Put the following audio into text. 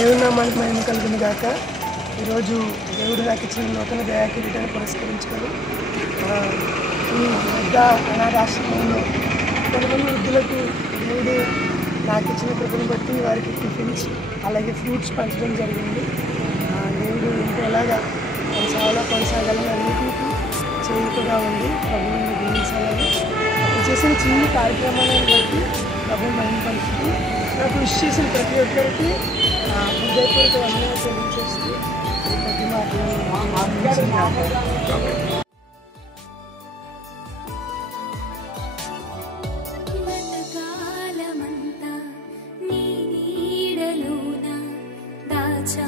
దేవుని నామానికి మహిమ కలుగును గాక. ఈరోజు దేవుడు నాకు ఇచ్చిన నూతన దయాకిరీటాన్ని పురస్కరించుకొని ఈ పెద్ద అనాథాశ్రమంలో కొంతమంది వృద్ధులకు దేవుడు నాకు ఇచ్చిన కృపను బట్టి వారికి టిఫిన్స్ అలాగే ఫ్రూట్స్ పంచడం జరిగింది. దేవుడు ఇంకెలాగా సేవలో కొనసాగాలని అన్నింటికి చేయుతగా ఉంది. ప్రభువుని దీవించాలని చేసిన చిన్న కార్యక్రమాలను బట్టి ప్రభువు మహిమ పలుకుతూ నాకు విష్ చేసిన ప్రతి ఒక్కరికి హృదయపూర్వక వందనాలు తెలియజేస్తూ ప్రతి మాట బతకాలమంతా నీ నీడలోన దాచా